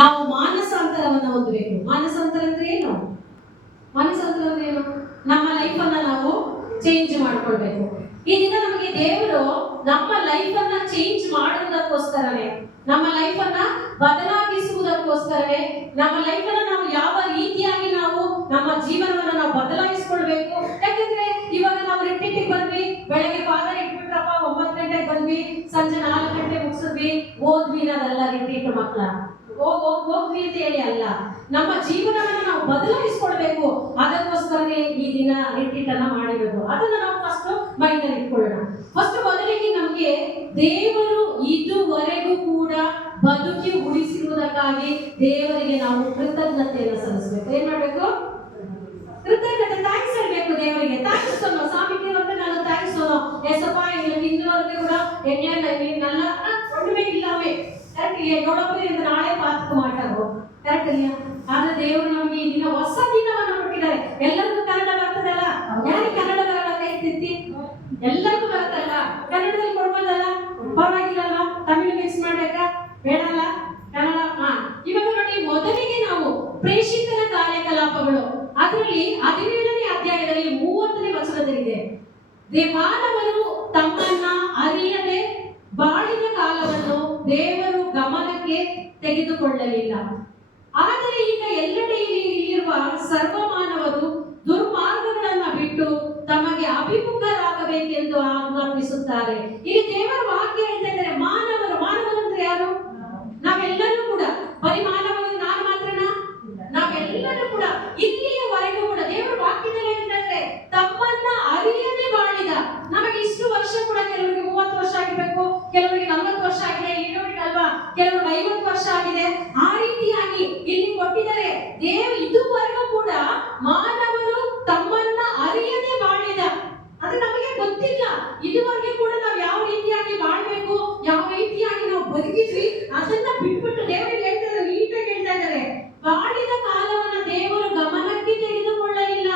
ನಾವು ಮಾನಸಾಂತರವನ್ನ ಹೊಂದಬೇಕು. ಮಾನಸಾಂತರ ಅಂದ್ರೆ ಏನು? ಮಾನಸಾಂತರ ಅಂದ್ರೆ ಏನು? ನಮ್ಮ ಲೈಫ್ ಅನ್ನ ನಾವು ಚೇಂಜ್ ಮಾಡ್ಕೊಳ್ಬೇಕು. ಈ ದಿನ ನಮಗೆ ದೇವರು ನಮ್ಮ ಲೈಫ್ ಅನ್ನ ಚೇಂಜ್ ಮಾಡುವುದಕ್ಕೋಸ್ಕರವೇ, ನಮ್ಮ ಲೈಫ್ ಅನ್ನ ಬದಲಾಯಿಸುವುದಕ್ಕೋಸ್ಕರವೇ, ನಮ್ಮ ಲೈಫ್ ಅನ್ನ ನಾವು ಯಾವ ರೀತಿಯಾಗಿ ನಾವು ನಮ್ಮ ಜೀವನವನ್ನು ನಾವು ಬದಲಾಯಿಸಿಕೊಳ್ಬೇಕು. ಯಾಕೆಂದ್ರೆ ಇವಾಗ ನಾವು ರಿಟ್ರೀಟಿಗೆ ಬಂದ್ವಿ, ಬೆಳಗ್ಗೆ ಫಾದರ್ ಇಟ್ಬಿಟ್ರಪ್ಪ 9 ಗಂಟೆಗೆ ಬಂದ್ವಿ, ಸಂಜೆ 4 ಗಂಟೆಗೆ ಮುಗಿಸಿದ್ವಿ, ಓದ್ವಿ, ಅದೆಲ್ಲ ರಿಟ್ರೀಟ್ ಮಕ್ಕಳ ಹೋಗ್ವಿ ಅಂತ ಹೇಳಿ ಅಲ್ಲ. ನಮ್ಮ ಜೀವನವನ್ನು ನಾವು ಬದಲಾಯಿಸಿಕೊಳ್ಬೇಕು. ಅದಕ್ಕೋಸ್ಕರನೇ ಈ ದಿನ ರಿಟ್ರೀಟ್ ಅನ್ನ ಮಾಡಿರೋದು. ಅದನ್ನ ನಾವು ಫಸ್ಟ್ ಮೈಂಡ್ ಅಲ್ಲಿ ಇಟ್ಕೊಳ್ಳೋಣ. ಫಸ್ಟ್ ಮೊದಲಿಗೆ ನಮಗೆ ದೇವರು ಇದುವರೆಗೂ ಕೂಡ ಬದುಕಿ ಉಳಿಸಿರುವುದಕ್ಕಾಗಿ ದೇವರಿಗೆ ನಾವು ಕೃತಜ್ಞತೆಯನ್ನು ಸಲ್ಲಿಸಬೇಕು. ಏನ್ ಮಾಡ್ಬೇಕು? ಕೃತಜ್ಞತೆ, ಥ್ಯಾಂಕ್ಸ್ ಹೇಳ್ಬೇಕು ದೇವರಿಗೆ. ಥ್ಯಾಂಕ್ಸ್ ಅನ್ನೋ ಸ್ವಾಮಿಗೆ ಅಂತ ನಾನು ಥ್ಯಾಂಕ್ಸ್ ಅನ್ನೋ ಎಸಪ್ಪ ಇನ್ನೂವರೆಗೂ ಕೂಡ ಎಲ್ಲ ಒಳ್ಳೆ ಇಲ್ಲವೇ ಕರೆಕ್ಟ್ ಏಳೊಬ್ಬರಿಂದ ನಾಳೆ ಪಾತ್ರ ಮಾತಾಡೋ ಕರೆಕ್ಟ್ ಇಲ್ಲ. ಆದ್ರೆ ದೇವರು ನಮಗೆ ಈ ದಿನ ಹೊಸ ದಿನವನ್ನು ಕೊಟ್ಟಿದ್ದಾರೆ. ಎಲ್ಲರಿಗೂ ಕನ್ನಡ ಬರ್ತದಲ್ಲ? ಯಾರಿಗೆ ಕನ್ನಡ ಬರಲ್ಲ ಕೈ ತಿತ್ತಿ? ಎಲ್ಲರಿಗೂ ಬರ್ತಲ್ಲ? ಕನ್ನಡದಲ್ಲಿ ಕೊಡ್ಬೋದಲ್ಲ? ಪರವಾಗಿಲ್ಲ. ತಮಿಳು ಮಿಕ್ಸ್ ಮಾಡ್ಬೇಕಾ? ಬೇಡಲ್ಲ ಕನ್ನಡ. ಇವಾಗ ನೋಡಿ, ಮೊದಲಿಗೆ ನಾವು ಪ್ರೇಷಿತನ ಕಾರ್ಯಕಲಾಪಗಳು ಅದರಲ್ಲಿ 17ನೇ ಅಧ್ಯಾಯದಲ್ಲಿ 30ನೇ ವಚನದಲ್ಲಿದೆ, ಮಾನವರು ತಮ್ಮನ್ನ ಅರಿಯದೆ ಬಾಳಿನ ಕಾಲವನ್ನು ದೇವರು ಗಮನಕ್ಕೆ ತೆಗೆದುಕೊಳ್ಳಲಿಲ್ಲ. ಆದರೆ ಈಗ ಎಲ್ಲೆಡೆಯಲ್ಲಿರುವ ಸರ್ವಮಾನವರು ದುರ್ಮಾರ್ಗಗಳನ್ನ ಬಿಟ್ಟು ತಮಗೆ ಅಭಿಮುಖರಾಗಬೇಕೆಂದು ಆಜ್ಞಾಪಿಸುತ್ತಾರೆ. ಇಲ್ಲಿ ದೇವರ ವಾಕ್ಯ ಹೇಳ್ತಾ ಇದ್ದಾರೆ, ಮಾನವರು ಅಂದ್ರೆ ಯಾರು? ನಾವೆಲ್ಲರೂ ಕೂಡ. ಬರೀ ಮಾನವರು ನಾನು ಮಾತ್ರನಾ? ನಾವೆಲ್ಲರೂ ಕೂಡ. ಇಲ್ಲಿಯವರೆಗೂ ಕೂಡ ದೇವರ ವಾಕ್ಯದಲ್ಲಿ ಹೇಳ್ತಾ ಇದ್ದಾರೆ, ತಮ್ಮನ್ನ ಅರಿಯದೆ ಬಾಳಿದ. ನಮಗೆ ಇಷ್ಟು ವರ್ಷ ಕೂಡ, ಕೆಲವರಿಗೆ 30 ವರ್ಷ ಆಗಿರ್ಬೇಕು, ಕೆಲವರಿಗೆ 40 ವರ್ಷ ಆಗಿದೆ, ಇನ್ನೊಬ್ಬರಿಗೆ ಅಲ್ವಾ ಕೆಲವರಿಗೆ 50 ವರ್ಷ ಆಗಿದೆ. ಆ ರೀತಿಯಾಗಿ ಇಲ್ಲಿ ಕೊಟ್ಟಿದ್ದಾರೆ. ಇದುವರೆಗೂ ಕೂಡ ಮಾನವರು ತಮ್ಮನ್ನ ಅರಿಯದೆ ಬಾಳಿದ. ಅದು ನಮಗೆ ಗೊತ್ತಿಲ್ಲ. ಇದುವರೆಗೆ ಕೂಡ ನಾವು ಯಾವ ರೀತಿಯಾಗಿ ಬಾಳ್ಬೇಕು, ಯಾವ ರೀತಿಯಾಗಿ ನಾವು ಬದುಕಿದ್ವಿ, ಅದನ್ನ ಬಿಟ್ಬಿಟ್ಟು ದೇವರಿಗೆ ಹೇಳ್ತಾ ಇದ್ದಾರೆ, ನೀಟಾಗಿ ಹೇಳ್ತಾ ಇದ್ದಾರೆ, ಬಾಳಿದ ಕಾಲವನ್ನ ದೇವರು ಗಮನಕ್ಕೆ ತೆಗೆದುಕೊಳ್ಳಲಿಲ್ಲ.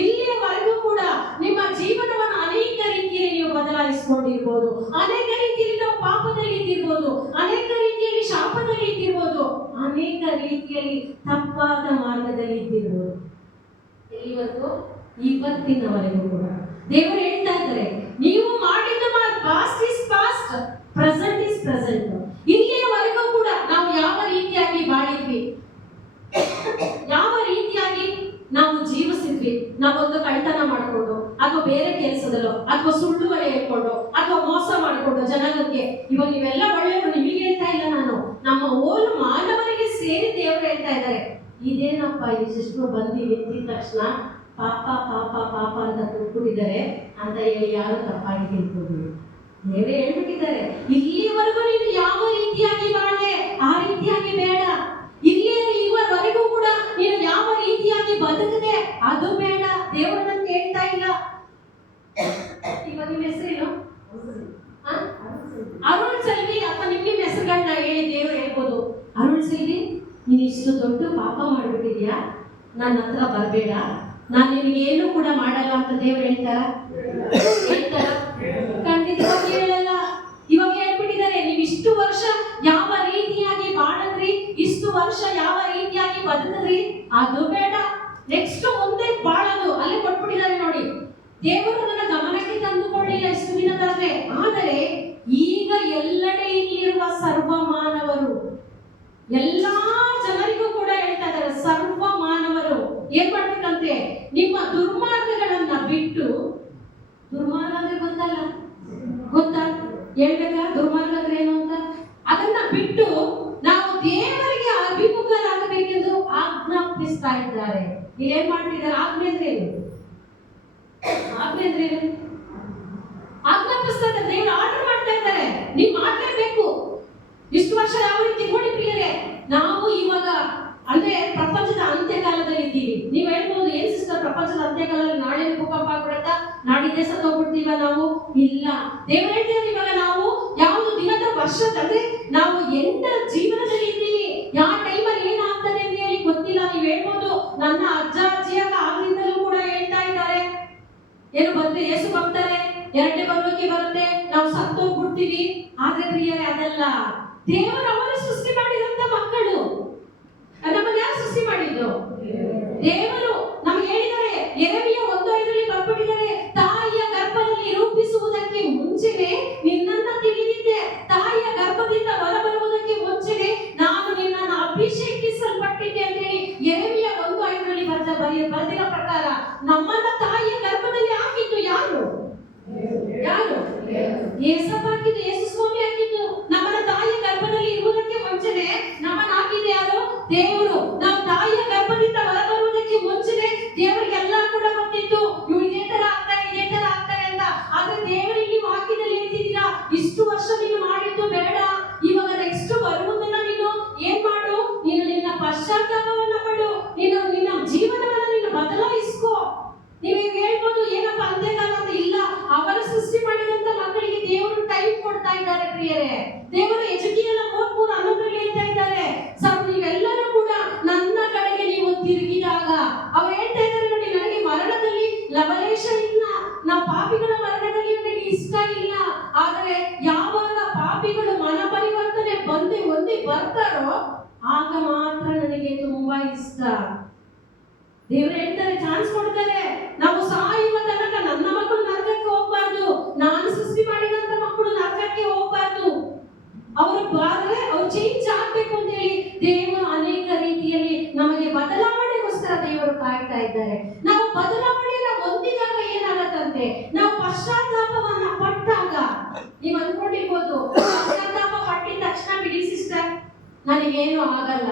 ಇಲ್ಲಿಯವರೆಗೂ ಕೂಡ ನಿಮ್ಮ ಜೀವನವನ್ನು ಅನೇಕ ರೀತಿಯಲ್ಲಿ ನೀವು ಬದಲಾಯಿಸಿಕೊಂಡಿರ್ಬೋದು, ಅನೇಕ ರೀತಿಯಲ್ಲಿ ನಾವು ಪಾಪದಲ್ಲಿ ಇದ್ದಿರ್ಬೋದು, ಅನೇಕ ರೀತಿಯಲ್ಲಿ ಶಾಪದಲ್ಲಿ ಇದ್ದಿರ್ಬೋದು, ಅನೇಕ ರೀತಿಯಲ್ಲಿ ತಪ್ಪಾದ ಮಾರ್ಗದಲ್ಲಿ ಇದ್ದಿರ್ಬೋದು. ಇವತ್ತು ಇವತ್ತಿನವರೆಗೂ ಕೂಡ ದೇವರು ಹೇಳ್ತಾ ಇದ್ದಾರೆ, ನೀವು ಮಾಡಿದ past is past, present is present. ಇಲ್ಲಿಯವರೆಗೂ ಕೂಡ ನಾವು ಯಾವ ರೀತಿಯಾಗಿ ಬಾಳಿದ್ವಿ, ಯಾವ ರೀತಿಯಾಗಿ ನಾವು ಜೀವಿಸಿದ್ವಿ, ನಾವೊಂದು ಕಳ್ತನ ಮಾಡಿಕೊಂಡು ಅಥವಾ ಬೇರೆ ಕೆಲಸದಲ್ಲೋ ಅಥವಾ ಸುಳ್ಳುಗಳು ಹೇಳ್ಕೊಂಡು ಅಥವಾ ಮೋಸ ಮಾಡಿಕೊಂಡು ಜನರಿಗೆ, ಇವಾಗ ನೀವೆಲ್ಲ ಒಳ್ಳೆಯವರು, ನಿಮಗೆ ಹೇಳ್ತಾ ಇಲ್ಲ ನಾನು, ನಮ್ಮ ಓಲು ಮಾನವರಿಗೆ ಸೇರಿ ದೇವರು ಹೇಳ್ತಾ ಇದ್ದಾರೆ, ಇದೇನಪ್ಪ ಇಷ್ಟು ಬಂದು ಎತ್ತಿದ ತಕ್ಷಣ ಪಾಪ ಪಾಪ ಪಾಪ ಅಂತ ಕೂತ್ಕೊಂಡಿದ್ದಾರೆ ಅಂತ ಹೇಳಿ ಯಾರು ತಪ್ಪಾಗಿ ತಿಳ್ಕೊಂಡು ದೇವರೇ ಹೇಳ್ಬಿಟ್ಟಿದ್ದಾರೆ, ಇಲ್ಲಿವರೆಗೂ ನೀನು ಯಾವ ರೀತಿಯಾಗಿ ಬಾಳೆ ಆ ರೀತಿಯಾಗಿ ಬೇಡ. ಇಲ್ಲಿವರೆಗೂ ಕೂಡ ನೀನು ಯಾವ ರೀತಿಯಾಗಿ ಬದುಕದೆ ಅದು ಬೇಡ. ದೇವರನ್ನ ಹೇಳ್ತಾ ಇಲ್ಲ. ಇವಾಗ ನಿಮ್ಮ ಹೆಸರೇನು? ಅರುಣ್ ಸೆಲ್ವಿ ಅಥವಾ ನಿಮ್ಮ ಹೆಸರುಗಳನ್ನ ಹೇಳಿ ದೇವರು ಹೇಳ್ಬೋದು, ಅರುಣ್ ಸೆಲ್ವಿ ನೀನು ಇಷ್ಟು ದೊಡ್ಡ ಪಾಪ ಮಾಡಿಬಿಟ್ಟಿದ್ಯಾ, ನನ್ನ ಹತ್ರ ಬರಬೇಡ, ನಾನು ನಿನಗೆ ಏನು ಕೂಡ ಮಾಡಲ್ಲ ಅಂತ ದೇವರು ಹೇಳ್ತಾರ? ಖಂಡಿತವಾಗಿ ಹೇಳಲ್ಲ. ಇವಾಗ ಹೇಳ್ಬಿಟ್ಟಿದ್ದಾರೆ, ನೀವು ಇಷ್ಟು ವರ್ಷ ಯಾವ ರೀತಿಯಾಗಿ ಬಾಳದ್ರಿ, ಇಷ್ಟು ವರ್ಷ ಯಾವ ರೀತಿಯಾಗಿ ಬದುಕಿದ್ರಿ, ಅದು ಬೇಡ, ನೆಕ್ಸ್ಟ್ ಮುಂದೆ ಬಾಳೋದು ಅಲ್ಲೇ ಕೊಟ್ಬಿಟ್ಟಿದ್ದಾರೆ ನೋಡಿ. ದೇವರು ನನ್ನ ಗಮನಕ್ಕೆ ತಂದುಕೊಳ್ಳಿಲ್ಲ ಇಷ್ಟು ದಿನದಾದ್ರೆ. ಆದರೆ ಈಗ ಎಲ್ಲೆಡೆಯಲ್ಲಿರುವ ಸರ್ವ ಮಾನವರು, ಎಲ್ಲಾ ಜನರಿಗೂ ಕೂಡ ಹೇಳ್ತಾ ಇದ್ದಾರೆ, ಸರ್ವ ಮಾನವರು ಏನ್ ಮಾಡ್ಬೇಕಂತೆ, ನಿಮ್ಮ ದುರ್ಮಾರ್ಗಗಳನ್ನ ಬಿಟ್ಟು, ದುರ್ಮಾರ್ಗ ಅಂದ್ರೆ ಗೊತ್ತಲ್ಲ, ಗೊತ್ತಾ ಹೇಳ್ಬೇಕಾ ದುರ್ಮಾರ್ಗ ಅಂದ್ರೆ ಏನು ಅಂತ? ಅದನ್ನ ಬಿಟ್ಟು ನಾವು ದೇವರಿಗೆ ಅಭಿಮುಖರಾಗಬೇಕೆಂದು ಆಜ್ಞಾಪಿಸ್ತಾ ಇದ್ದಾರೆ. ಏನ್ ಮಾಡ್ತಿದ್ದಾರೆ? ಆಜ್ಞೆ ಅಂದ್ರೆ ಏನು? ಆಜ್ಞೆ ಅಂದ್ರೆ ಏನು? ಆಜ್ಞಾಪಿಸ್ತಾ ಇದ್ದಾರೆ, ದೇವರು ಆರ್ಡರ್ ಮಾಡ್ತಾ ಇದ್ದಾರೆ, ನೀವು ಮಾಡ್ಲೇಬೇಕು. ಇಷ್ಟು ವರ್ಷ ಯಾವ ರೀತಿ ನೋಡಿ ಪ್ರಿಯರೇ, ನಾವು ಇವಾಗ ಅಂದ್ರೆ ಪ್ರಪಂಚದ ಅಂತ್ಯಕಾಲದಲ್ಲಿ ಇದ್ದೀವಿ. ನೀವು ಹೇಳ್ಬೋದು, ಏನ್ ಸಿಸ್ಟರ್ ಪ್ರಪಂಚದ ಅಂತ್ಯಕಾಲದಲ್ಲಿ ನಾಳೆ ಭೂಕಂಪ ಆಗ್ಬಿಡತ್ತಾ, ನಾಡಿದ್ದೇ ಸತ್ತೋಗ್ಬಿಡ್ತೀವ ನಾವು? ಇಲ್ಲ, ದೇವರು ಹೇಳ್ತಿದ್ದಾರೆ, ಇವಾಗ ನಾವು ಯಾವುದು ದಿನದ ವರ್ಷದ ಅಂದ್ರೆ ನಾವು ಎಂತ ಜೀವನದಲ್ಲಿ ಇದ್ದೀವಿ, ಯಾವ ಟೈಮಲ್ಲಿ ಏನಾಗ್ತದೆ ಅಂತ ಹೇಳಿ ಗೊತ್ತಿಲ್ಲ. ನೀವು ಹೇಳ್ಬೋದು, ನನ್ನ ಅಜ್ಜ ಅಜ್ಜಿಯಾಗ ಆಗ್ಲಿಂದಲೂ ಕೂಡ ಹೇಳ್ತಾ ಇದ್ದಾರೆ, ಏನು ಬಂದ್ರೆ ಯೇಸು ಬರ್ತಾರೆ, 2ನೇ ಬರುವಿಕೆ ಬರುತ್ತೆ, ನಾವು ಸತ್ತೋಗ್ಬಿಡ್ತೀವಿ. ಆದ್ರೆ ಪ್ರಿಯರೇ ಅದಲ್ಲ, ದೇವರು ಅವರು ಸೃಷ್ಟಿ ಮಾಡಿದಂತ ಮಕ್ಕಳು, ದೇವರು ನಾವು ತಾಯಿಯ ಗರ್ಭದಿಂದ ಹೊರಬರುವುದಕ್ಕೆ ಮುಂಚೆನೆ ದೇವರಿಗೆಲ್ಲ ಕೂಡ ಗೊತ್ತಿತ್ತು, ಇವು ಇದೇ ತರ ಆಗ್ತಾರೆ ಅಂತ. ಆದ್ರೆ ದೇವರಲ್ಲಿ ವಾಕ್ಯದಲ್ಲಿ ಹೇಳ್ತಿದ್ದೀರಾ, ಇಷ್ಟು ವರ್ಷ ನೀನು ಮಾಡಿದ್ದು ಬೇಡ, ಇವಾಗ ನೆಕ್ಸ್ಟ್ ಬರುವುದನ್ನ ನೀನು ಏನ್ ಮಾಡು, ನೀನು ನಿನ್ನ ಪಶ್ಚಾತ್ತಾಪವನ್ನ ಪಡು, ನೀನು ನಿನ್ನ ಜೀವನವನ್ನ ನೀನು ಬದಲಾಯಿಸ್ಕೋ. ನೀವು ಹೇಳ್ಬೋದು ಏನಪ್ಪ ಅಂತ್ಯಕಾಲ ಅಂತ. ಇಲ್ಲ, ಅವರು ಸೃಷ್ಟಿ ಮಾಡಿದಂತ ಮಕ್ಕಳಿಗೆ ದೇವರು ಟೈಮ್ ಕೊಡ್ತಾ ಇದ್ದಾರೆ ಪ್ರಿಯರೇ. ದೇವರು ಎಜುಕೇಶನ್ 3:11 ಹೇಳ್ತಾ ಇದ್ದಾರೆ, ನೀವೆಲ್ಲರೂ ಕೂಡ ನನ್ನ ಕಡೆಗೆ ನೀವು ತಿರುಗಿದಾಗ, ಅವ್ರು ಹೇಳ್ತಾ ಇದ್ದಾರೆ ನೋಡಿ, ನನಗೆ ಮರಣದಲ್ಲಿ ಲವಲೇಶ ಇಲ್ಲ, ನಾವು ಪಾಪಿಗಳ ಮರಣದಲ್ಲಿ ನನಗೆ ಇಷ್ಟ ಇಲ್ಲ. ಆದರೆ ಯಾವಾಗ ಪಾಪಿಗಳು ಮನ ಪರಿವರ್ತನೆ ಹೊಂದಿ ಬರ್ತಾರೋ ಆಗ ಮಾತ್ರ ನನಗೆ ತುಂಬಾ ಇಷ್ಟ. ದೇವರು ಹೇಳ್ತಾರೆ, ಚಾನ್ಸ್ ಕೊಡ್ತಾರೆ. ನಾವು ಸಾಯುವ ತನಕ ನನ್ನ ಮಕ್ಕಳು ನರಕಕ್ಕೆ ಹೋಗ್ಬಾರ್ದು, ನಾನು ಸೃಷ್ಟಿ ಮಾಡಿದಂತ ಮಕ್ಕಳು ನರಕಕ್ಕೆ ಹೋಗ್ಬಾರ್ದು. ಅವ್ರು ಚೇಂಜ್ ಆಗ್ಬೇಕು ಅಂತ ಹೇಳಿ ದೇವರು ಅನೇಕ ರೀತಿಯಲ್ಲಿ ನಮಗೆ ಬದಲಾವಣೆಗೋಸ್ಕರ ದೇವರು ಕಾಯ್ತಾ ಇದ್ದಾರೆ. ನಾವು ಬದಲಾವಣೆಯನ್ನ ಹೊಂದಿದಾಗ ಏನಾಗತ್ತಂತೆ, ನಾವು ಪಶ್ಚಾತ್ತಾಪವನ್ನ ಪಟ್ಟಾಗ, ನೀವು ಅನ್ಕೊಂಡಿರ್ಬೋದು ಪಶ್ಚಾತ್ತಾಪ ಪಟ್ಟಿದ ತಕ್ಷಣ ಬಿಡಿ ಸಿಸ್ಟರ್ ನನಗೇನು ಆಗಲ್ಲ,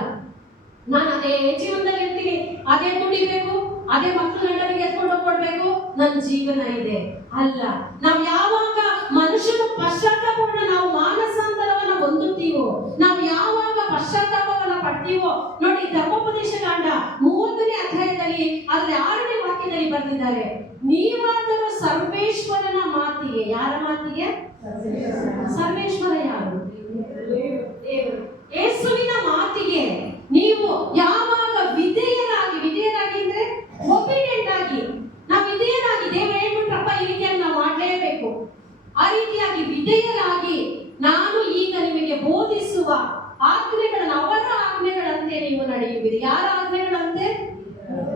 ನಾನು ಅದೇ ಜೀವನದಲ್ಲಿ ಇರ್ತೀನಿ, ಅದೇ ದುಡಿಬೇಕು, ಅದೇ ಮಕ್ಕಳು ಗಂಡನಿಗೆ ಎತ್ಕೊಂಡು ಹೋಗ್ಕೊಡ್ಬೇಕು, ನನ್ನ ಜೀವನ ಇದೆ. ಅಲ್ಲ, ನಾವು ಯಾವಾಗ ಮನುಷ್ಯನ ಪಶ್ಚಾತ್ತಾಪವನ್ನ, ನಾವು ಮಾನಸಾಂತರವನ್ನ ಹೊಂದುತ್ತೀವೋ, ನಾವು ಯಾವಾಗ ಪಶ್ಚಾತ್ತಾಪವನ್ನ ಪಡ್ತೀವೋ ನೋಡಿ, ಧರ್ಮೋಪದೇಶ ಕಾಂಡ 30ನೇ ಅಧ್ಯಾಯದಲ್ಲಿ ಅದರಲ್ಲಿ 6ನೇ ವಾಕ್ಯದಲ್ಲಿ ಬರೆದಿದ್ದಾರೆ, ನೀವಾದರೂ ಸರ್ವೇಶ್ವರನ ಮಾತಿಗೆ. ಯಾರ ಮಾತಿಗೆ? ಸರ್ವೇಶ್ವರ ಯಾರು? ಯೇಸುವಿನ ಮಾತಿಗೆ ನೀವು ಯಾವಾಗ ವಿಧೇಯರಾಗಿ ಅಂದ್ರೆ ಒಬಿಡಿಯಂಟ್ ಆಗಿ, ನಾವು ವಿಧೇಯರಾಗಿ, ದೇವರು ಹೇಳ್ಬಿಟ್ರಪ್ಪ ಈ ರೀತಿಯಾಗಿ ನಾವು ಮಾಡಲೇಬೇಕು, ಆ ರೀತಿಯಾಗಿ ವಿಧೇಯರಾಗಿ, ನಾನು ಈಗ ನಿಮಗೆ ಬೋಧಿಸುವ ಆಜ್ಞೆಗಳನ್ನು, ಅವರ ಆಜ್ಞೆಗಳಂತೆ ನೀವು ನಡೆಯುವಿರಿ. ಯಾರ ಆಜ್ಞೆಗಳಂತೆ?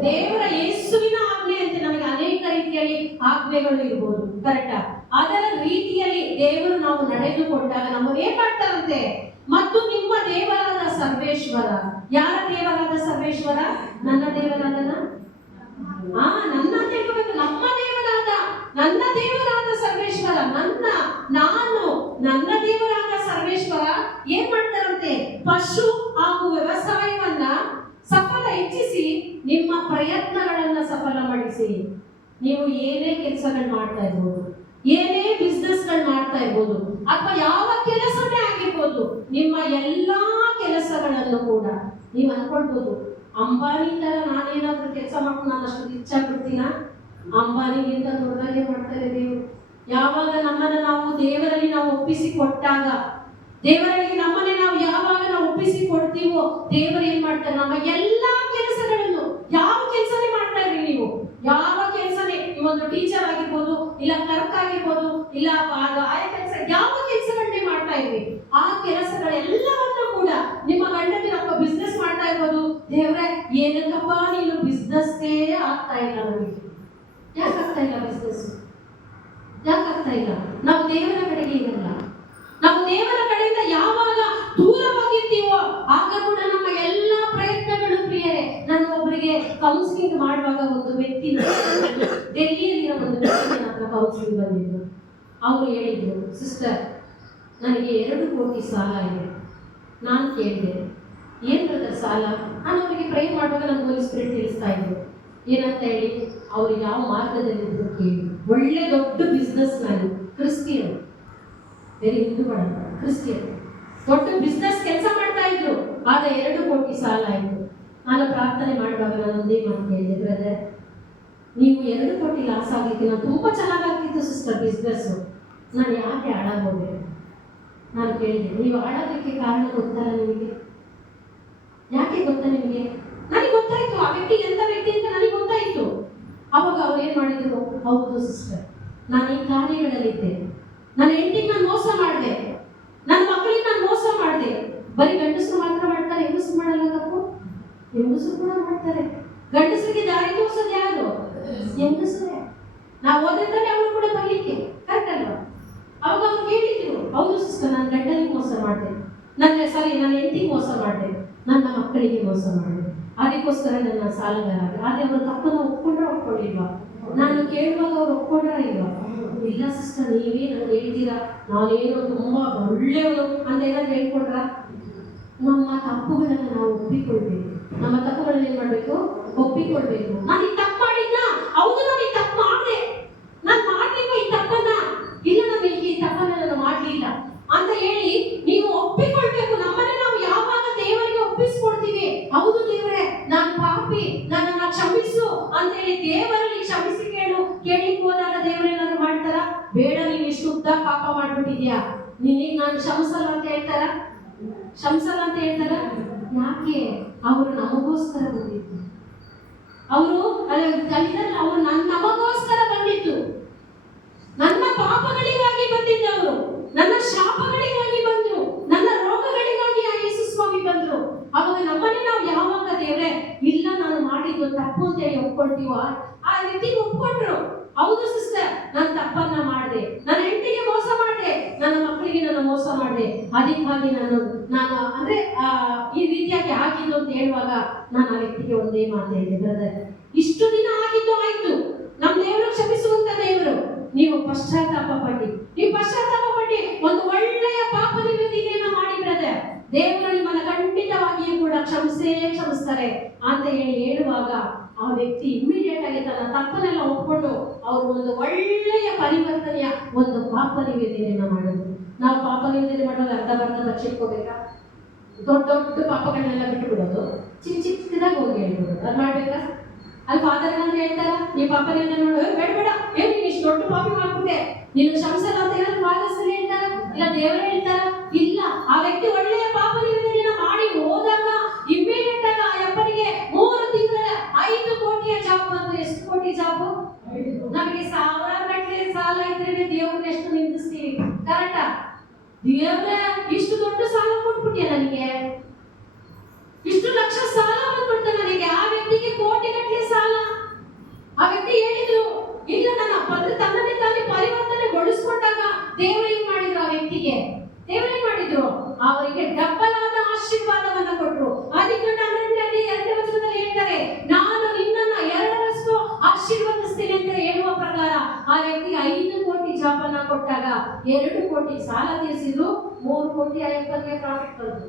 ದೇವರ ಯೇಸುವಿನ ಆಜ್ಞೆ ಅಂತೆ. ನಮಗೆ ಅನೇಕ ರೀತಿಯಲ್ಲಿ ಆಜ್ಞೆಗಳು ಇರ್ಬೋದು, ಕರೆಕ್ಟಾ? ಅದರ ರೀತಿಯಲ್ಲಿ ದೇವರು ನಾವು ನಡೆದುಕೊಂಡಾಗ ನಮಗೆ ಏನ್ ಮಾಡ್ತಾರಂತೆ, ಮತ್ತು ನಿಮ್ಮ ದೇವರಾದ ಸರ್ವೇಶ್ವರ. ಯಾರ ದೇವರಾದ ಸರ್ವೇಶ್ವರ? ನನ್ನ ದೇವರಾದನ? ನನ್ನ ತಿಳ್ಕೋಬೇಕು, ನಮ್ಮ ದೇವರಾದ, ನನ್ನ ದೇವರಾದ ಸರ್ವೇಶ್ವರ, ನನ್ನ ದೇವರಾದ ಸರ್ವೇಶ್ವರ ಏನ್ ಮಾಡ್ತಾರಂತೆ, ಪಶು ಹಾಗೂ ವ್ಯವಸಾಯವನ್ನ ಹೆಚ್ಚಿಸಿ ನಿಮ್ಮ ಪ್ರಯತ್ನಗಳನ್ನ ಸಫಲಪಡಿಸಿ. ನೀವು ಏನೇ ಕೆಲಸಗಳು ಮಾಡ್ತಾ ಇರ್ಬೋದು, ಏನೇ ಬಿಸ್ನೆಸ್ಗಳು ಮಾಡ್ತಾ ಇರ್ಬೋದು, ಅಥವಾ ಯಾವ ಕೆಲಸನೇ ಆಗಿರ್ಬೋದು, ನಿಮ್ಮ ಎಲ್ಲಾ ಕೆಲಸಗಳನ್ನು ಕೂಡ ನೀವು ಅನ್ಕೊಳ್ಬೋದು, ಅಂಬಾನಿ ತರ ನಾನೇನಾದ್ರೂ ಕೆಲಸ ಮಾಡ್ಕೊಂಡು ನಾನು ಅಷ್ಟು ರಿಚ್ ಆಗ್ಬಿಡ್ತೀನ? ಅಂಬಾನಿಗಿಂತ ದೊಡ್ಡದಾಗೆ ಮಾಡ್ತಾರೆ ದೇವರು. ಯಾವಾಗ ನಮ್ಮನ್ನ ನಾವು ದೇವರಲ್ಲಿ ನಾವು ಒಪ್ಪಿಸಿ ಕೊಟ್ಟಾಗ, ದೇವರಲ್ಲಿ ನಮ್ಮನ್ನೇ ನಾವು ಯಾವಾಗ ನಾವು ಒಪ್ಪಿಸಿ ಕೊಡ್ತೀವೋ, ದೇವರು ಏನ್ ಮಾಡ್ತಾರೆ, ನಮ್ಮ ಎಲ್ಲಾ ಕೆಲಸಗಳನ್ನು, ಯಾವ ಕೆಲಸನೇ ಮಾಡ್ತಾ ಇರ್ರಿ ನೀವು, ಯಾವ ಕೆಲಸನೇ, ನೀವೊಂದು ಟೀಚರ್ ಆಗಿರ್ಬೋದು, ಇಲ್ಲ ಕ್ಲರ್ಕ್ ಆಗಿರ್ಬೋದು, ಇಲ್ಲ ಆಯಾ ಕೆಲಸ, ಯಾವ ಕೆಲಸಗಳನ್ನೇ ಮಾಡ್ತಾ ಇರ್ರಿ, ಆ ಕೆಲಸಗಳೆಲ್ಲವನ್ನೂ ಕೂಡ ನಿಮ್ಮ ಗಂಡನಿಗೆ ಅಥವಾ ಬಿಸ್ನೆಸ್ ಮಾಡ್ತಾ ಇರ್ಬೋದು, ದೇವ್ರೆ ಏನಕ್ಕಪ್ಪ ನೀನು ಬಿಸ್ನೆಸ್ಸೇ ಆಗ್ತಾ ಇಲ್ಲ, ನಮಗೆ ಯಾಕೆ ಆಗ್ತಾ ಇಲ್ಲ ಬಿಸ್ನೆಸ್? ಯಾಕೆ ಆಗ್ತಾ ಇಲ್ಲ? ನಾವು ದೇವರ ಕಡೆಗೆ ಇರಲ್ಲ. ನಾವು ದೇವರ ಕಡೆಯಿಂದ ಯಾವಾಗ ದೂರವಾಗಿರ್ತೀವೋ ಆಗ ಕೂಡ ನಮ್ಮ ಎಲ್ಲ ಪ್ರಯತ್ನಗಳು ಪ್ರಿಯರೇ. ನಾನು ಒಬ್ಬರಿಗೆ ಕೌನ್ಸಿಲಿಂಗ್ ಮಾಡುವಾಗ ಒಂದು ವ್ಯಕ್ತಿ, ಡೆಲ್ಲಿಯಲ್ಲಿರೋ ಒಂದು ವ್ಯಕ್ತಿ ಹತ್ರ ಕೌನ್ಸಿಲಿಂಗ್ ಬಂದಿದ್ರು. ಅವರು ಹೇಳಿದ್ರು, ಸಿಸ್ಟರ್ ನನಗೆ 2 ಕೋಟಿ ಸಾಲ ಇದೆ. ನಾನು ಕೇಳಿದೆ, ಏನ್ ಬ್ರದರ್ ಸಾಲ? ನಾನು ಅವರಿಗೆ ಪ್ರೇ ಮಾಡುವಾಗ ನನ್ನ ಹೋಲಿ ಸ್ಪಿರಿಟ್ ತಿಳಿಸ್ತಾ ಇದ್ರು. ಏನಂತ ಹೇಳಿ, ಅವ್ರು ಯಾವ ಮಾರ್ಗದಲ್ಲಿದ್ರು ಕೇಳಿ. ಒಳ್ಳೆ ದೊಡ್ಡ ಬಿಸ್ನೆಸ್ ಮ್ಯಾನ್, ಕ್ರಿಸ್ಟಿಯನ್, ಬೇರೆ ಹಿಂದೂ ಬೇಡ, ಕ್ರಿಸ್ಟಿಯನ್, ದೊಡ್ಡ ಬಿಸ್ನೆಸ್ ಕೆಲಸ ಮಾಡ್ತಾ ಇದ್ರು. ಆಗ 2 ಕೋಟಿ ಸಾಲ ಆಯಿತು. ನಾನು ಪ್ರಾರ್ಥನೆ ಮಾಡುವಾಗ ನಾನು ಒಂದೇ ಮಾತು ಹೇಳಿದೆ, ಬ್ರದರ್ ನೀವು 2 ಕೋಟಿ ಲಾಸ್ ಆಗಲಿಕ್ಕೆ, ನಾನು ತುಂಬಾ ಚೆನ್ನಾಗಾಗ್ತಿತ್ತು ಸಿಸ್ಟರ್ ಬಿಸ್ನೆಸ್, ನಾನು ಯಾಕೆ ಹಾಳಾಗೋದೆ? ನಾನು ಕೇಳಿದೆ, ನೀವು ಹಾಳಾಗಲಿಕ್ಕೆ ಕಾರಣ ಗೊತ್ತಲ್ಲ ನಿಮಗೆ? ಯಾಕೆ ಗೊತ್ತಾ ನಿಮಗೆ? ನನಗೆ ಗೊತ್ತಾಯ್ತು ಆ ವ್ಯಕ್ತಿ ಎಂತ ವ್ಯಕ್ತಿ ಅಂತ ನನಗೆ ಗೊತ್ತಾಯ್ತು. ಅವಾಗ ಅವ್ರು ಏನ್ ಮಾಡಿದ್ರು, ಹೌದು ಸಿಸ್ಟರ್ ನಾನು ಈ ಕಾರ್ಯಗಳಲ್ಲಿದ್ದೆ, ನನ್ನ ಹೆಂಡತಿಗೆ ನಾನು ಮೋಸ ಮಾಡಿದೆ, ನನ್ನ ಮಕ್ಕಳಿಗೆ ನಾನು ಮೋಸ ಮಾಡಿದೆ. ಬರೀ ಗಂಡಸರು ಮಾತ್ರ ಮಾಡ್ತಾರೆ, ಹೆಂಗಸರು ಮಾಡಲ್ಲ ತಪ್ಪು? ಹೆಂಗಸರು ಕೂಡ ಮಾಡ್ತಾರೆ. ಗಂಡಸರಿಗೆ ದಾರಿ ತೋರಿಸೋದು ಯಾರು? ಹೆಂಗಸರೇ. ನಾವು ಓದಿದ್ರೆ ಅವರು ಕೂಡ ಬರಲಿಕ್ಕೆ, ಕರೆಕ್ಟ್ ಅಲ್ವಾ? ಅವಾಗ ಅವ್ರು ಕೇಳಿದ್ರು, ಹೌದು ಸಿಸ್ಟರ್ ನಾನು ಗಂಡನಿಗೆ ಮೋಸ ಮಾಡಿದೆ, ನನ್ನ ಹೆಂಡತಿಗೆ ಮೋಸ ಮಾಡಿದೆ, ನನ್ನ ಮಕ್ಕಳಿಗೆ ಮೋಸ ಮಾಡಿದೆ, ಅದಕ್ಕೋಸ್ಕರ ನನ್ನ ಸಾಲಗಾರ. ಆದ್ರೆ ಅವರು ತಪ್ಪನ್ನು ಒಪ್ಕೊಂಡಿಲ್ವಾ? ನಾನು ಕೇಳುವಾಗ ಅವ್ರು ಒಪ್ಕೊಂಡ್ರ ಇಲ್ವಾ? ಇಲ್ಲ ಸಿಸ್ಟರ್ ನೀವೇ ನನಗೆ ಹೇಳ್ತೀರಾ, ನಾನೇನೋ ತುಂಬಾ ಒಳ್ಳೆಯವನು ಅಂತ ಏನಾದ್ರು ಹೇಳ್ಕೊಡ್ರ? ನಮ್ಮ ತಪ್ಪುಗಳನ್ನು ನಾವು ಒಪ್ಪಿಕೊಳ್ಬೇಕು. ನಮ್ಮ ತಪ್ಪುಗಳನ್ನ ಏನ್ ಮಾಡ್ಬೇಕು? ಒಪ್ಪಿಕೊಳ್ಬೇಕು. ನಾನು ಈ ತಪ್ಪು ಮಾಡಿದ್ನ, ಹೌದು ನಾನು ಈ ತಪ್ಪು ಮಾಡಿದೆ, ನಾನು ಮಾಡ್ಬೇಕು ಈ ತಪ್ಪನ್ನ, ಇಲ್ಲ ನಾನು ಈ ತಪ್ಪನ್ನ ನಾನು ಮಾಡ್ಲಿಲ್ಲ ಅಂತ ಹೇಳಿ ನೀವು ಒಪ್ಪಿಕೊಳ್ಬೇಕು. ನಮ್ಮನ್ನ ನಾವು ಯಾವಾಗ ದೇವರಿಗೆ ಒಪ್ಪಿಸ್ಕೊಡ್ತೀವಿ, ಹೌದು ದೇವರೇ ನಾನು ಪಾಪಿ, ನನ್ನನ್ನ ಕ್ಷಮಿಸು ಅಂತ ಹೇಳಿ ದೇವರಲ್ಲಿ ಕ್ಷಮಿಸಿ ಕೇಳಿಕ್ ಹೋದಾಗ ದೇವರೇನಾದ್ರು ಮಾಡ್ತಾರ? ಬೇಡ, ನೀನ್ ಎಷ್ಟು ಉದ್ದ ಪಾಪ ಮಾಡ್ಬಿಟ್ಟಿದ್ಯಾ, ನೀನೀಗ ನಾನು ಕ್ಷಮಿಸಲ್ಲ ಅಂತ ಹೇಳ್ತಾರ? ಕ್ಷಮಿಸಲ್ಲ ಅಂತ ಹೇಳ್ತಾರ? ಯಾಕೆ? ಅವರು ನಮಗೋಸ್ಕರ ಬಂದಿತ್ತು. ಅವರು ನಮಗೋಸ್ಕರ ಬಂದಿತ್ತು. ನನ್ನ ಪಾಪಗಳಿಗಾಗಿ ಬಂದಿದ್ದವರು, ನನ್ನ ಶಾಪಗಳಿಗಾಗಿ ಬಂದ್ರು, ನನ್ನ ರೋಗಗಳಿಗಾಗಿ ಆ ಯೇಸು ಸ್ವಾಮಿ ಬಂದ್ರು. ಅವಾಗ ನಮ್ಮನ್ನೇ ನಾವು ಯಾವಾಗ ದೇವ್ರೆ ಇಲ್ಲ ನಾನು ಮಾಡಿದ್ದು ತಪ್ಪು ಅಂತ ಹೇಳಿ ಒಪ್ಕೊಳ್ತೀವೋ, ಆ ವ್ಯಕ್ತಿಗೆ ಒಪ್ಕೊಂಡ್ರು, ಹೌದು ಸಿಸ್ಟರ್ ನಾನು ತಪ್ಪನ್ನ ಮಾಡಿದೆ, ನನ್ನ ಹೆಂಡತಿಗೆ ಮೋಸ ಮಾಡಿದೆ, ನನ್ನ ಮಕ್ಕಳಿಗೆ ನಾನು ಮೋಸ ಮಾಡಿದೆ, ಅದಕ್ಕಾಗಿ ನಾನು ಅಂದ್ರೆ ಈ ರೀತಿಯಾಗಿ ಆಗಿದ್ದು ಅಂತ ಹೇಳುವಾಗ ನಾನು ಆ ವ್ಯಕ್ತಿಗೆ ಒಂದೇ ಮಾತು ಹೇಳಿದೆ, ಬ್ರದರ್ ಇಷ್ಟು ದಿನ ಆಗಿದ್ದು ಆಯ್ತು, ನಮ್ಮ ದೇವರು ಕ್ಷಮಿಸುವಂತ ದೇವರು, ನೀವು ಪಶ್ಚಾತ್ತಾಪ ಪಡಿ, ನೀವು ಪಶ್ಚಾತ್ತಾಪ ಪಡಿ ಒಂದು ಒಳ್ಳೆಯ ಪಾಪ ನಿವೇದನೆಯನ್ನ ಮಾಡಿ ಬ್ರದರ್, ದೇವರು ನಿಮ್ಮನ್ನ ಖಂಡಿತವಾಗಿಯೂ ಕೂಡ ಕ್ಷಮಿಸ್ತಾರೆ ಅಂತ ಹೇಳುವಾಗ ಆ ವ್ಯಕ್ತಿ ಇಮಿಡಿಯೇಟ್ ಆಗಿ ತನ್ನ ತಪ್ಪನ್ನೆಲ್ಲ ಒಪ್ಕೊಂಡು ಅವರು ಒಂದು ಒಳ್ಳೆಯ ಪರಿವರ್ತನೆಯ ಒಂದು ಪಾಪ ನಿವೇದನೆಯನ್ನ ಮಾಡಿದ್ರು. ನಾವು ಪಾಪ ನಿವೇದನೆ ಮಾಡುವಾಗ ಅರ್ಧ ಬಚ್ಚಿಟ್ಕೋಬೇಕಾ? ದೊಡ್ಡ ದೊಡ್ಡ ಪಾಪಗಳನ್ನೆಲ್ಲ ಬಿಟ್ಟು ಬಿಡೋದು, ಚಿಕ್ಕದಾಗಿ ಹೋಗಿ ಹೇಳ್ಬಿಡೋದು, ಅದು ಮಾಡ್ಬೇಕಾ? ಅಲ್ಲಿ ಫಾದರ್ ಏನಾದ್ರು ಹೇಳ್ತಾರ, ನೀ ಪಾಪ ನಿವೇದನೆ ನೋಡು, ಬೇಡ ಏನ್ ನೀನು ಇಷ್ಟು ದೊಡ್ಡ ಪಾಪ ಮಾಡ್ಬಿಟ್ಟೆ, ನೀನು ಕ್ಷಮಿಸಲ್ಲ ಅಂತ ಏನಾದ್ರು ಫಾದರ್ಸ್ ಹೇಳ್ತಾರ? ಇಲ್ಲ ದೇವರೇ ಹೇಳ್ತಾರ? ಇಲ್ಲ. ಆ ವ್ಯಕ್ತಿ ಒಳ್ಳೆಯ ಪಾಪ ನಿವೇದನೆಯನ್ನ ಮಾಡಿ ಹೋದಾಗ ಇಮಿಡಿಯೇಟ್ ಆಗಿ ಆ ಅಪ್ಪನಿಗೆ 3 ತಿಂಗಳ 5 ಕೋಟಿಯ ಜಾಬ್ ಬಂತು. ಎಷ್ಟು ಕೋಟಿ ಜಾಬ್? ನಮಗೆ ಸಾವಿರಾರು ಗಟ್ಟಲೆ ಸಾಲ ಇದ್ರೆ ದೇವ್ರನ್ನ ಎಷ್ಟು ನಿಂದಿಸ್ತೀವಿ, ಕರೆಕ್ಟಾ? ದೇವ್ರ ಇಷ್ಟು ದೊಡ್ಡ ಸಾಲ ಕೊಟ್ಬಿಟ್ಟಿಯ ನನಗೆ, ಇಷ್ಟು ಲಕ್ಷ ಸಾಲ ಬಂದ್ಬಿಡ್ತು ನನಗೆ. ಆ ವ್ಯಕ್ತಿಗೆ ಕೋಟಿ ಗಟ್ಟಲೆ ಸಾಲ. ಆ ವ್ಯಕ್ತಿ ಹೇಳಿದ್ರು ಇಲ್ಲ ನನ್ನ ತನ್ನನ್ನೇ ತಾನೇ ಪರಿವರ್ತನೆಗೊಳಿಸ್ಕೊಂಡಾಗ ದೇವರು ಏನ್ ಮಾಡಿದ್ರು? ಆ ವ್ಯಕ್ತಿಗೆ ದೇವರು ಏನ್ ಮಾಡಿದ್ರು? ಅವರಿಗೆ ಡಬಲ್ ಆದ ಆಶೀರ್ವಾದವನ್ನ ಕೊಟ್ರು. ಅದಕ್ಕೆ 2ನೇ ವಚನದಲ್ಲಿ ಹೇಳ್ತಾರೆ, ನಾನು ನಿನ್ನನ್ನ 2ರಷ್ಟು ಆಶೀರ್ವದಿಸ್ತೀನಿ ಅಂತ ಹೇಳುವ ಪ್ರಕಾರ ಆ ವ್ಯಕ್ತಿಗೆ 5 ಕೋಟಿ ಜಾಬನ್ನ ಕೊಟ್ಟಾಗ 2 ಕೋಟಿ ಸಾಲ ತೀರಿಸಿದ್ರು, 3 ಕೋಟಿ ಅಯ್ಯಪ್ಪನಿಗೆ ಪ್ರಾಫಿಟ್ ಬಂತು.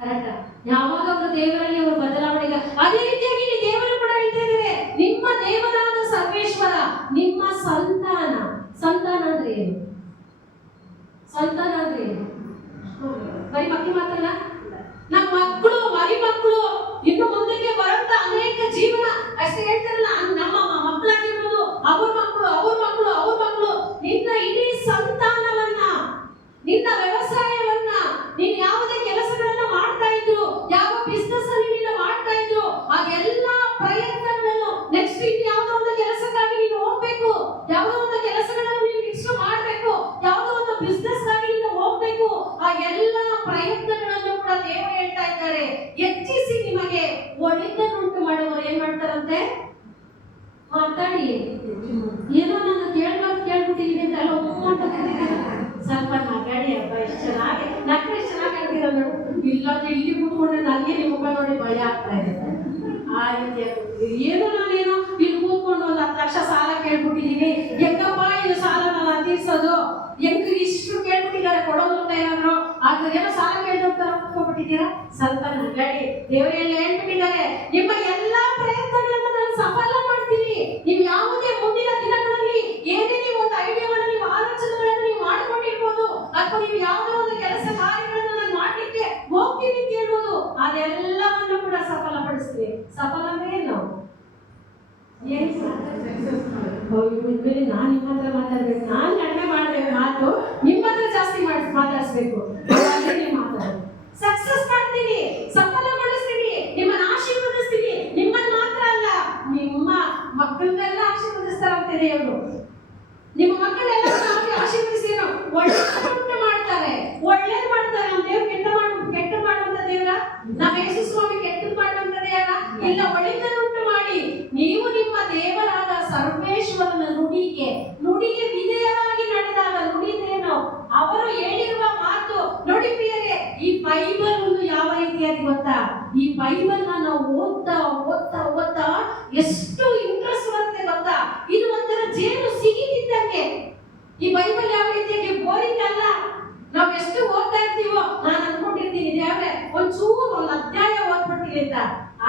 ಕರೆಕ್ಟಾ? ಯಾವಾಗ ಅವರು ದೇವರಲ್ಲಿ ಅವರು ಬದಲಾವಣೆ. ಅದೇ ರೀತಿಯಾಗಿ ದೇವರು ಕೂಡ ಹೇಳ್ತಾ ಇದ್ದಾರೆ, ನಿಮ್ಮ ದೇವರಾದ ಸರ್ವೇಶ್ವರ ನಿಮ್ಮ ಸಂತಾನ. ಸಂತಾನ ಅಂದ್ರೆ ಏನು? ಸಂತಾನ ಅಂದ್ರೆ ಏನು? ಬರೀ ಮಕ್ಕಳು ಮಾತ್ರಲ್ಲ, ನಮ್ಮ ಮಕ್ಕಳು, ಮರಿ ಮಕ್ಕಳು, ಇನ್ನು ಮುಂದಕ್ಕೆ ಬರುವಂತ ಅನೇಕ ಜೀವನ ಅಷ್ಟೇ ಹೇಳ್ತಾರಲ್ಲ, ನಮ್ಮ ಮಕ್ಕಳಾಗಿರ್ಬೋದು, ಅವ್ರ ಮಕ್ಕಳು, ನಿನ್ನ ಇಡೀ ಸಂತಾನವನ್ನ, ನಿನ್ನ ವ್ಯವಸಾಯವನ್ನ, ನೀನು ಯಾವುದೇ ಕೆಲಸಗಳನ್ನ ಮಾಡ್ತಾ ಇದ್ರು, ಯಾವ ಬಿಸ್ನೆಸ್ ಅಲ್ಲಿ ನೀನು ಮಾಡ್ತಾ ಇದ್ರು, ಅದೆಲ್ಲ ಪ್ರಯತ್ನಗಳನ್ನು ನೆಕ್ಸ್ಟ್ ಯಾವುದೋ ಒಂದು ಕೆಲಸಕ್ಕಾಗಿ ನೀನು ಹೋಗ್ಬೇಕು, ಯಾವುದೋ ಒಂದು ಕೆಲಸಗಳನ್ನು ನೀನು ನೆಕ್ಸ್ಟ್ ಮಾಡಬೇಕು, ಯಾವುದೋ ಒಂದು ಬಿಸ್ನೆಸ್ ಆಗಿ ನೀನು ಹೋಗ್ಬೇಕು. ಆ ಎಲ್ಲ ಪ್ರಯತ್ನಗಳನ್ನು ಕೂಡ ದೇವರು ಹೇಳ್ತಾ ಇದ್ದಾರೆ, ಹೆಚ್ಚಿಸಿ ನಿಮಗೆ ಒಳಿತನ್ನುಂಟು ಮಾಡುವವರು ಏನ್ ಮಾಡ್ತಾರಂತೆ? ಮಾತಾಡಿ ಏನೋ ನಾನು ಕೇಳ್ಬಿಟ್ಟಿದ್ದೀನಿ ಅಂತ ಎಲ್ಲ ಸ್ವಲ್ಪ ನಗಾಡಿ ಅಪ್ಪ, ಎಷ್ಟು ಚೆನ್ನಾಗಿ ನಕ್ರೆ, ಎಷ್ಟು ಚೆನ್ನಾಗಿ ಆಗ್ತಿರೋ ನೋಡು. ಇಲ್ಲ ಇಲ್ಲಿ ಕೂತ್ಕೊಂಡ್ರೆ ನನಗೆ ನಿಮ್ಮ ಮುಖ ನೋಡಿ ಭಯ ಆಗ್ತಾ ಇದೆ. ಆ ರೀತಿ ಏನೋ ನಾನೇನೋ ಇಲ್ಲಿ ಕೂತ್ಕೊಂಡು 10 ಲಕ್ಷ ಸಾಲ ಕೇಳ್ಬಿಟ್ಟಿದ್ದೀನಿ, ಹೆಂಗಪ್ಪ ಇದು ಸಾಲ ನಾನು ತೀರ್ಸೋದು, ಹೆಂಗ್ ಇಷ್ಟು ಕೇಳ್ಬಿಟ್ಟಿದ್ದಾರೆ, ಕೊಡೋದು ಅಂತ ಏನಾದ್ರು ಆದ್ರೆ ಏನೋ ಸಾಲ ಕೇಳ್ದೋಗ್ತಾರ ಕೂತ್ಕೊಂಡ್ಬಿಟ್ಟಿದ್ದೀರಾ? ಸ್ವಲ್ಪ ನಗಾಡಿ. ದೇವರೆಲ್ಲ ಹೇಳ್ಬಿಟ್ಟಿದ್ದಾರೆ, ನಿಮ್ಮ ಎಲ್ಲಾ ಪ್ರಯತ್ನಗಳನ್ನು ನಾನು ಸಫಲ ಮಾಡ್ತೀನಿ. ನೀವು ಯಾವುದೇ ಮುಂದಿನ ದಿನಗಳಲ್ಲಿ ಏನೇ ನೀವು ಒಂದು ಐಡಿಯಾವನ್ನು, ನೀವು ಆಲೋಚನೆಗಳನ್ನು ನೀವು ಮಾಡ್ಕೊಂಡಿರ್ಬೋದು, ಅಥವಾ ನೀವು ಯಾವುದೋ ಒಂದು ಕೆಲಸ ಕಾರ್ಯಗಳನ್ನು ನಾನು ಮಾಡ್ಲಿಕ್ಕೆ ಹೋಗ್ತೀನಿ ಅಂತ ಹೇಳ್ಬೋದು, ಅದೆಲ್ಲವನ್ನು ಕೂಡ ಸಫಲಪಡಿಸ್ತೀವಿ. ಸಫಲ ಅಂದ್ರೆ ಏನು? ನಾನು ನಿಮ್ಮ ಹತ್ರ ಮಾತಾಡ್ಬೇಕು, ನಾನು ಕಡಿಮೆ ಮಾಡಬೇಕು ಮಾತು, ನಿಮ್ಮ ಹತ್ರ ಜಾಸ್ತಿ ಮಾತಾಡಿಸ್ಬೇಕು. ಸಕ್ಸಸ್ ಮಾಡ್ತೀನಿ, ಸಫಲಗೊಳಿಸ್ತೀನಿ, ನಿಮ್ಮನ್ನ ಆಶೀರ್ವದಿಸ್ತೀನಿ. ನಿಮ್ಮನ್ನ ಮಾತ್ರ ಅಲ್ಲ, ನಿಮ್ಮ ಮಕ್ಕಳನ್ನೆಲ್ಲ ಆಶೀರ್ವದಿಸ್ತಾರಂತೆ ದೇವರು. ನಿಮ್ಮ ಮಕ್ಕಳೆಲ್ಲ ಆಶೀರ್ವದಿಸ್ತೀರೋ, ಒಳ್ಳೆಯ ಮಾಡ್ತಾರೆ, ಒಳ್ಳೇದು ಮಾಡ್ತಾರೆ. ನಮ್ಮ ದೇವ್ರು ಕೆಟ್ಟ ಮಾಡುವಂತ ದೇವರ? ನಮ್ಮ ಯೇಸು ಸ್ವಾಮಿ ಕೆಟ್ಟದ್ದು ಮಾಡುವಂತ ದೇವರ? ಇಲ್ಲ, ಒಳ್ಳೆಯದನ್ನುಂಟು ಮಾಡಿ ನೀವು ನಿಮ್ಮ ದೇವರಾದ ಸರ್ವೇಶ್ವರನ ನುಡಿಗೆ ವಿಧೇಯರಾಗಿ ನಡೆದಾಗ, ನುಡಿದೇನು ಅವರು ಹೇಳಿರುವ ಮಾತು ನೋಡಿ ಪ್ರಿಯರೇ. ಈ ಬೈಬಲ್ ಒಂದು ಯಾವ ರೀತಿಯಾಗಿ ಗೊತ್ತಾ? ಈ ಬೈಬಲ್ ನಾವು ಓದ್ತಾ ಎಷ್ಟು ಇಂಟ್ರೆಸ್ಟ್ ಬರುತ್ತೆ ಗೊತ್ತಾ? ಇದು ಒಂಥರ ಜೇನು ಸಿಗಿತಿದ್ದಂಗೆ. ಈ ಬೈಬಲ್ ಯಾವ ರೀತಿಯಾಗಿ ಬೋರಿಂಗ್ ಅಲ್ಲ. ನಾವು ಎಷ್ಟು ಓದ್ತಾ ಇರ್ತೀವೋ, ನಾನು ಅನ್ಕೊಂಡಿರ್ತೀನಿ ದೇವ್ರೆ ಒಂದು ಅಧ್ಯಾಯ ಓದ್ಬಿಟ್ಟು ಮಾಡ್ಬಿಡ್ತೀವಿ ಅಂತ.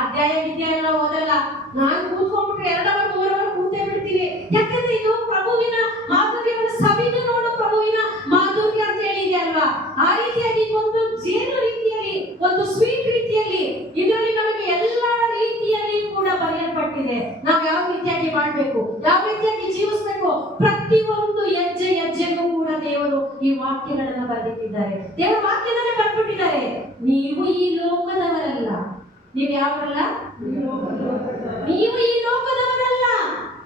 ಅಧ್ಯಾಯ ಎಲ್ಲ ಓದಲ್ಲ, ನಾನು ಕೂತ್ಕೊಂಡ್ಬಿಟ್ರೆ 2 ಅವರ್ 3 ಅವರ್ ಕೂತೇ ಬಿಡ್ತೀವಿ. ಯಾಕಂದ್ರೆ ಇದು ಪ್ರಭುವಿನ ಮಾಧುರ್ಯವನ್ನು ಸವಿದು ನೋಡು ಪ್ರಭುವಿನ ಮಾಧುರ್ಯ ಅಂತ ಹೇಳಿದೆ ಅಲ್ವಾ. ಆ ರೀತಿಯಾಗಿ ಒಂದು ಜೇನು ರೀತಿಯಲ್ಲಿ, ಒಂದು ಸ್ವೀಟ್ ರೀತಿಯಲ್ಲಿ ಇದರಲ್ಲಿ ನಮಗೆ ಎಲ್ಲಾ ರೀತಿಯಲ್ಲಿ ಕೂಡ ಬರೆಯಲ್ಪಟ್ಟಿದೆ. ನಾವು ಯಾವ ರೀತಿಯಾಗಿ ಮಾಡಬೇಕು, ಯಾವ ರೀತಿಯಾಗಿ ಜೀವಿಸಬೇಕು, ಪ್ರತಿಯೊಂದು ಹೆಜ್ಜೆ ಹೆಜ್ಜೆಗೂ ಕೂಡ ದೇವರು ಈ ವಾಕ್ಯಗಳನ್ನು ಬರೆದಿಟ್ಟಿದ್ದಾರೆ. ದೇವರ ವಾಕ್ಯದಲ್ಲೇ ಬರ್ಬಿಟ್ಟಿದ್ದಾರೆ. ನೀವು ಈ ಲೋಕದವರಲ್ಲ. ನೀವು ಯಾವರಲ್ಲ? ನೀವು ಈ ಲೋಕದವರಲ್ಲ.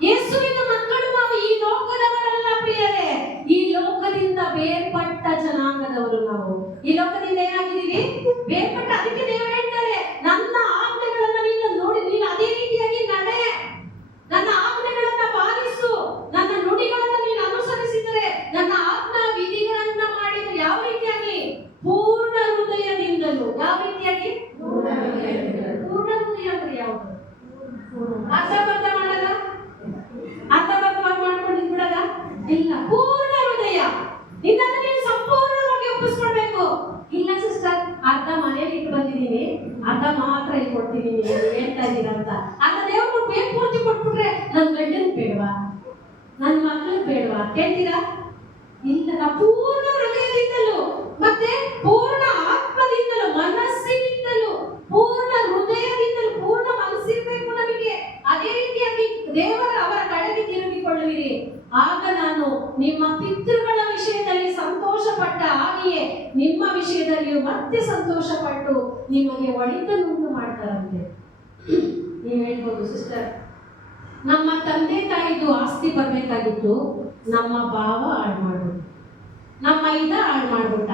ಯೇಸುವಿನ ಮಕ್ಕಳು ನಾವು ಈ ಲೋಕದವರಲ್ಲ ಪ್ರಿಯರೇ. ಈ ಲೋಕದಿಂದ ಬೇರ್ಪಟ್ಟ ಜನಾಂಗದವರು ನಾವು. ಈ ಲೋಕದಿಂದ ಏನಾಗಿದ್ದೀವಿ? ಬೇರ್ಪಟ್ಟ. ಅದಕ್ಕೆ ದೇವರು ಹೇಳ್ತಾರೆ, ನನ್ನ ಆಜ್ಞೆಗಳನ್ನ ನೀನು ನೋಡಿ, ನೀನು ಅದೇ ರೀತಿಯಾಗಿ ನಡೆ, ನನ್ನ ಆಜ್ಞೆಗಳನ್ನ ಪಾಲಿಸು, ನನ್ನ ನುಡಿಗಳನ್ನ ನೀನು ಅನುಸರಿಸಿದರೆ, ನನ್ನ ಆಜ್ಞಾ ವಿಧಿಗಳನ್ನ ಮಾಡಿದರೆ, ಯಾವ ರೀತಿಯಾಗಿ? ಪೂರ್ಣ ಹೃದಯದಿಂದಲೂ. ಯಾವ ರೀತಿಯಾಗಿ? ಪೂರ್ಣ ಹೃದಯ ಅಂದ್ರೆ ಯಾವುದು? ಅರ್ಧಬದ್ಧ ಮಾಡಲ್ಲ, ಅರ್ಧಬದ್ಧವಾಗಿ ಮಾಡ್ಕೊಂಡು ಬಿಡಲ್ಲ, ಇಲ್ಲ. ಪೂರ್ಣ ಹೃದಯ, ನಿನ್ನನ್ನು ನೀನು ಸಂಪೂರ್ಣವಾಗಿ ಒಪ್ಪಿಸ್ಕೊಳ್ಬೇಕು. ಇಲ್ಲ ಸಿಸ್ಟರ್, ಅರ್ಧ ಮನೇಲಿ ಇಟ್ಟು ಬಂದಿದ್ದೀನಿ, ಅರ್ಧ ಮಾತ್ರ ಇಲ್ಲಿ ಕೊಡ್ತಿದ್ದೀನಿ ಹೇಳ್ತಾ ಇದ್ದೀರಾ ಅಂತ. ಅರ್ಧ ದೇವ್ರು ಬೇಕು ಪೂರ್ತಿ ಕೊಟ್ಬಿಟ್ರೆ ನನ್ನ ಗಂಡನ್ ಬೇಡವಾ, ನನ್ನ ಮಕ್ಕಳು ಬೇಡವಾ ಕೇಳ್ತೀರಾ? ಇಲ್ಲ. ನಾವು ಪೂರ್ಣ ಹೃದಯದಿಂದಲೂ ಮತ್ತೆ ಪೂರ್ಣ ಆತ್ಮದಿಂದಲೂ ಮನಸ್ಸಿನಿಂದಲೂ, ಪೂರ್ಣ ಹೃದಯದಿಂದಲೂ, ಪೂರ್ಣ ಮನಸ್ಸಿರ್ಬೇಕು ನಮಗೆ. ಅದೇ ರೀತಿಯಾಗಿ ಅವರ ಕಡೆಗೆ ತಿರುಗಿಕೊಳ್ಳುವಿರಿ. ಆಗ ನಾನು ನಿಮ್ಮ ಪಿತೃಗಳ ವಿಷಯದಲ್ಲಿ ಸಂತೋಷ ಪಟ್ಟ ಹಾಗೆಯೇ ನಿಮ್ಮ ವಿಷಯದಲ್ಲಿಯೂ ಮತ್ತೆ ಸಂತೋಷ ಪಟ್ಟು ನಿಮಗೆ ಒಳಿತನ್ನುಂಟು ಮಾಡ್ತಾರಂತೆ. ನೀವು ಹೇಳ್ಬೋದು ಸಿಸ್ಟರ್, ನಮ್ಮ ತಂದೆ ತಾಯಿದು ಆಸ್ತಿ ಬರ್ಬೇಕಾಗಿತ್ತು, ನಮ್ಮ ಭಾವ ಹಾಳು ಮಾಡ್ಬಿಟ್ಟು, ನಮ್ಮ ಹಾಳು ಮಾಡ್ಬಿಟ್ಟ,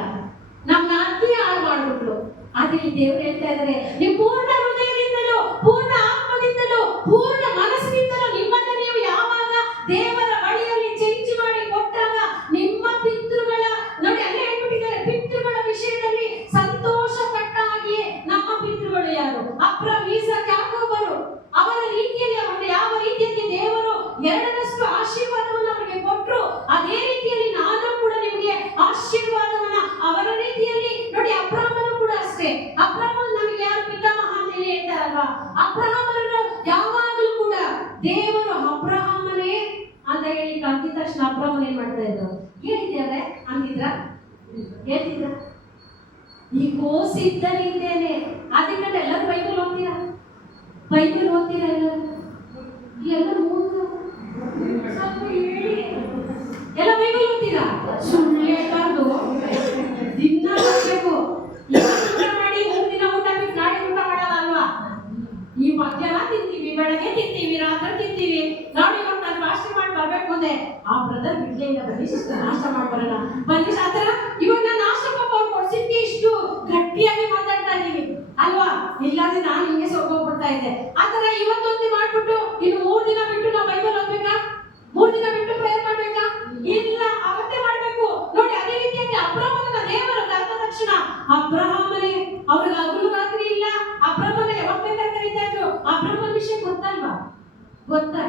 ನಮ್ಮ ಅತ್ತಿ ಹಾಳು ಮಾಡ್ಬಿಟ್ಲು. ಆದ್ರೆ ಈ ದೇವರು ಹೇಳ್ತಾ ಇದ್ದಾರೆ, ನೀವು ಪೂರ್ಣ ಹೃದಯದಿಂದಲೂ, ಪೂರ್ಣ ಆತ್ಮದಿಂದಲೂ, ಪೂರ್ಣ ಮನಸ್ಸಿನಿಂದಲೂ ನಿಮ್ಮನ್ನು ನೀವು ಯಾವಾಗ ದೇವರ ಬಳಿಯಲ್ಲಿ ಚೇಂಜ್ ಮಾಡಿ ಕೊಟ್ಟಾಗ ನಿಮ್ಮ ಪಿತೃಗಳ, ನೋಡಿ ಅಲ್ಲೇ ಹೇಳ್ಬಿಟ್ಟಿದ್ದಾರೆ, ಪಿತೃಗಳ ವಿಷಯದಲ್ಲಿ ಸಂತೋಷ ಪಟ್ಟ ಹಾಗೆಯೇ ನಮ್ಮ ಪಿತೃಗಳು ಯಾರು? ಅಬ್ರಹಾಮ್, ಈಸಾಕ್, ಯಾಕೋಬರು. ಅವರ ರೀತಿಯಲ್ಲಿ ಅವರಿಗೆ ಯಾವ ರೀತಿಯಲ್ಲಿ ದೇವರು 2ರಷ್ಟು ಆಶೀರ್ವಾದವನ್ನು ಅವರಿಗೆ ಕೊಟ್ಟರು, ಅದೇ ರೀತಿಯಲ್ಲಿ ನಾನು ಕೂಡ ನಿಮಗೆ ಆಶೀರ್ವಾದವನ್ನ ಅವರ ರೀತಿಯಲ್ಲಿ ನೋಡಿ. ಅಬ್ರಹಾಮನು ಕೂಡ ಅಷ್ಟೇ. ಅಬ್ರಹಾಮನು ನಮಗೆ ಯಾರು ಪಿತಾಮಹ ಅಂತ ಹೇಳಿ ಹೇಳ್ತಾರಲ್ವಾ, ಅಬ್ರಹಾಮನನ್ನು ಯಾವಾಗಲೂ ಕೂಡ ದೇವರು ಅಬ್ರಹಾಮನೇ ಅಂತ ಹೇಳಿ ಅಂದಿದ ತಕ್ಷಣ ಅಬ್ರಹಾಮನ್ ಏನ್ ಮಾಡ್ತಾ ಇದ್ರು? ಹೇಳಿದ್ದಾರೆ ಅಂದಿದ್ರ? ಹೇಳ್ತಿದ್ರ? ಈಗೋ ಸಿದ್ಧನಿದ್ದೇನೆ. ಅದಕ್ಕೆ ಎಲ್ಲರೂ ಬೈಬಲ್ ಓದ್ತೀರಾ? ಬೈಬಲ್ ಓದ್ತೀರಾ? ಎಲ್ಲ ಸ್ವಲ್ಪ ಹೇಳಿ. ಎಲ್ಲ ಬೈಬಲ್ ಓದ್ತೀರಾ? ಸುಳ್ಳು ಹೇಳ್ಬಾರ್ದು. ದಿನ ಓದ್ಬೇಕು. ಊಟ ಮಾಡಿ 3 ದಿನ ಊಟ ಬಿಟ್ಟು ನಾಳೆ ಊಟ ಮಾಡಲ್ಲ ಅಲ್ವಾ? ಈ ಮಧ್ಯಾಹ್ನ ತಿಂತೀವಿ, ಬೆಳಗ್ಗೆ ತಿಂತೀವಿ, ರಾತ್ರಿ ತಿಂತೀವಿ. ನೋಡಿ ಇವಾಗ ನಾನು ನಾಷ್ಟ ಮಾಡಿ ಬರ್ಬೇಕು ಅಂದೆ, ಆ ಬ್ರದರ್ ಬಿಡ್ಲೇ ಇಲ್ಲ, ಬನ್ನಿ ಸಿಸ್ಟರ್ ನಾಷ್ಟ ಮಾಡ್ಬರೋಣ ಬನ್ನಿ. ಆತರ ಇವಾಗ ನಾನು ನಾಷ್ಟ ಪಾಪ ಅವ್ರು ಕೊಡ್ಸಿದ್ಕೆ ಇಷ್ಟು ಗಟ್ಟಿಯಾಗಿ ಮಾತಾಡ್ತಾ ಇದ್ದೀವಿ ಅಲ್ವಾ? ಇಲ್ಲಾಂದ್ರೆ ನಾನು ಹಿಂಗೆ ಸೋಗೋಗ್ಬಿಡ್ತಾ ಇದ್ದೆ. ಆತರ ಇವತ್ತೊಂದು ಮಾಡ್ಬಿಟ್ಟು ಇನ್ನು 3 ದಿನ ಬಿಟ್ಟು ನಾವು ಬೈಬಲ್ ಓದ್ಬೇಕಾ? 3 ದಿನ ಬಿಟ್ಟು ಪ್ರೇಯರ್ ಮಾಡ್ಬೇಕಾ? ಇಲ್ಲ, ಅವತ್ತೇ ಮಾಡ್ಬೇಕು. ನೋಡಿ ಅದೇ ರೀತಿಯಾಗಿ ಅಬ್ರಹಾಮನ ದೇವರು ಕರೆದ ತಕ್ಷಣ ಅಬ್ರಹಾಮನೇ, ಅವ್ರಿಗೆ ಹಗಲು ರಾತ್ರಿ ಇಲ್ಲ. ಅಬ್ರಹಾಮನ ಯಾವಾಗ ಬೇಕಾದ್ರೆ ಕರೀತಾ ಇದ್ರು. ಅಬ್ರಹಾಮನ ವಿಷಯ ಗೊತ್ತಲ್ವಾ? ಗೊತ್ತಾ?